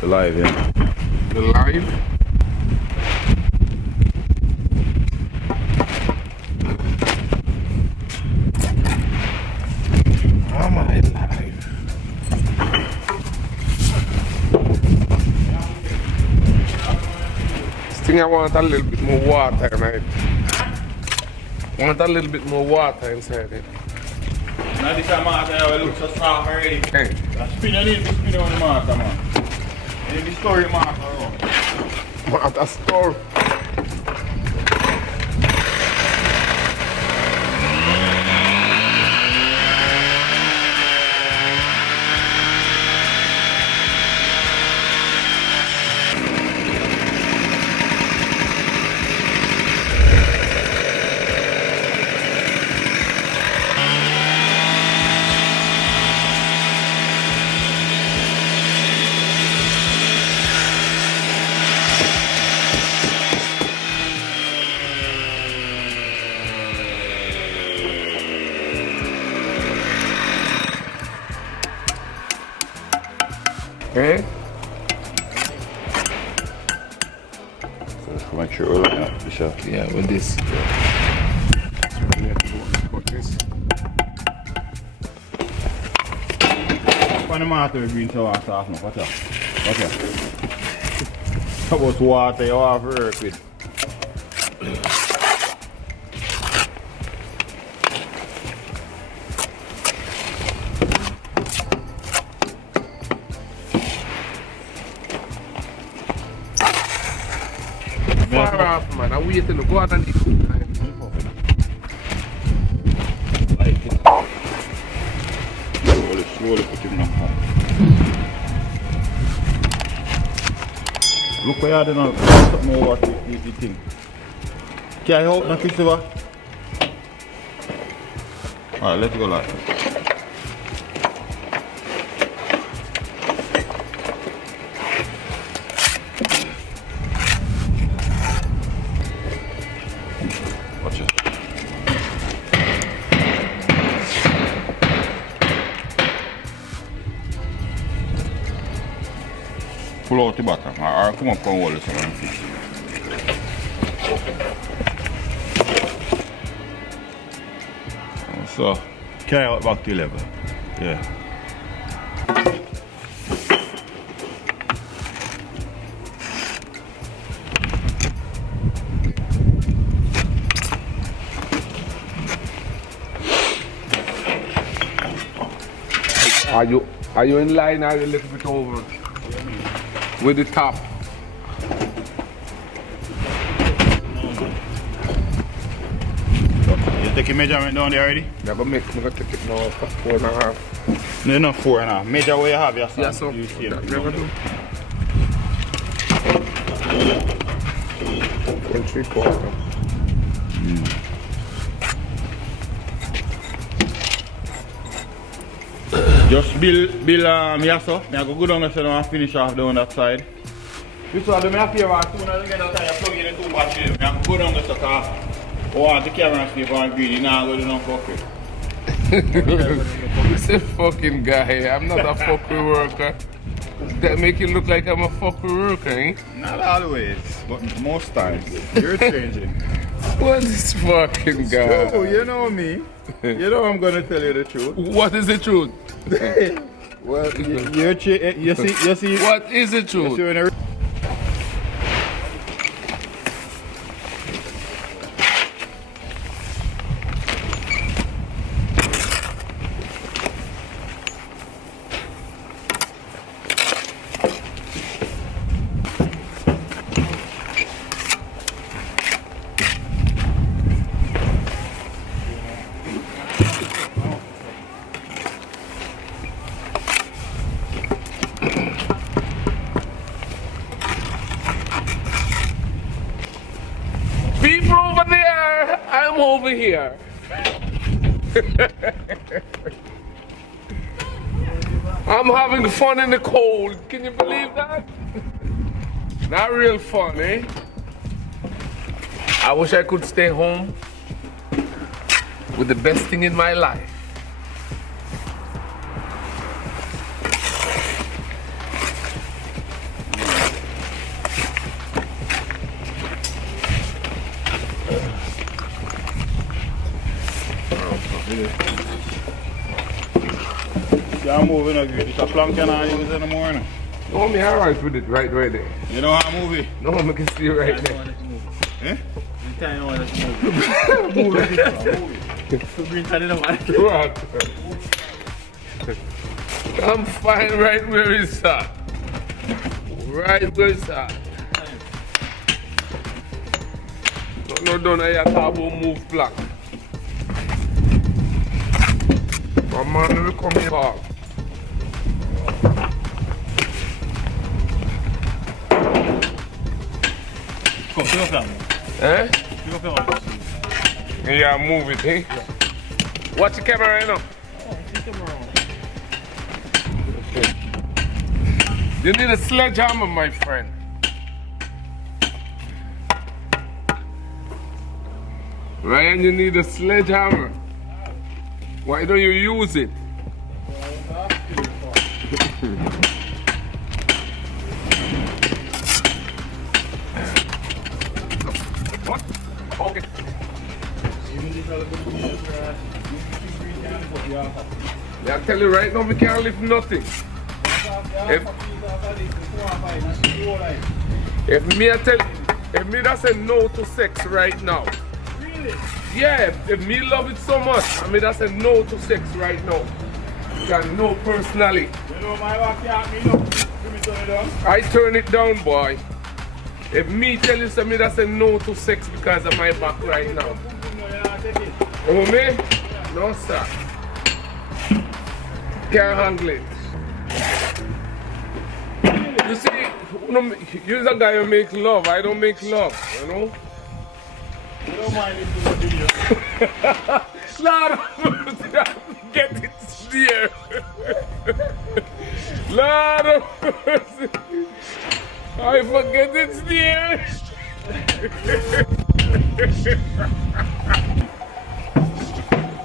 The live, yeah. The live. Am I live? This thing I want a little bit more water in it. Want a little bit more water inside it. Now this matter will look so soft already. Okay. Spin, you need to spin on the marker, man. You need the story marker around. Water store. Okay. So make sure we're lining up the shot. Yeah, with this. When the matter green so soft now, watch out. Okay. That was water you have to work with. Far off, man. I'm waiting to go out and eat. Like it. Slowly put him down. Look where you are doing something over the thing. Can you help now, Christopher? Alright, let's go, lad. Watch it. Pull out the bottom. Alright, come on, come hold this one fish. So, carry out back to 11. Yeah. Are you in line or are you a little bit over? With the top. You take a measurement down there already? Never make me take it now for 4.5. No, not 4.5. Measure where you have your son. Yeah, so You see that it. never do. 1.75. Just build here so. I go down there so I finish off down that side. This one do me a favor, as soon as I get that time, I plug in the two batteries. I go down there so I want the camera sleep on green, you know I'm going to do no fucking. You're a fucking guy. I'm not a fucking worker. That make you look like I'm a fucking worker, eh? Not always, but most times. You're changing. What is fucking guy? Oh, you know me. You know I'm going to tell you the truth. What is the truth? Well, you see. What is the truth? You see People over there, I'm over here. I'm having fun in the cold. Can you believe that? Not real fun, eh? I wish I could stay home with the best thing in my life. movie no good. It's a plank and I use in the morning. No, me alright with it right there. You know how movie? No, I can see it right there. Eh? What? I'm fine right where it's at. Right where it's at. No, don't I talk about move black. My man will come here back. Eh? Yeah, move it, eh? Yeah. Watch the camera right now. Okay. You need a sledgehammer, my friend. Ryan, you need a sledgehammer. Why don't you use it? What? Okay. Yeah, I tell you right now, we can't lift nothing. If me that say no to sex right now. Really? Yeah, if me love it so much, I mean that say no to sex right now. You can know personally. You know my backyard, me no. Give me turn it down. I turn it down, boy. If me tell you something that say no to sex because of my back right now. Oh me? No sir. Can't handle it. You see, you're a guy who make love. I don't make love, you know? You don't mind if you do video. Lord of mercy, get it there. Lord of mercy, I forget it's there.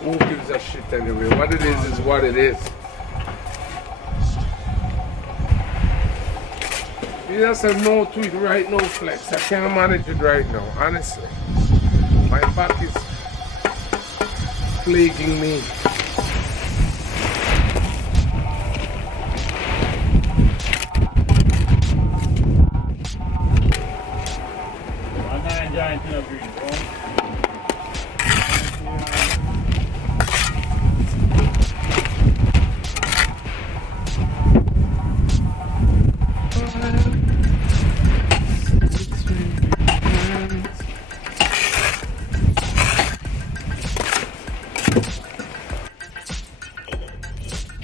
Who gives a shit anyway? What it is what it is. You just say no to it right now, Flex. I can't manage it right now, honestly. My back is plaguing me. I'm not enjoying too green, bro.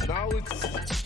Now it's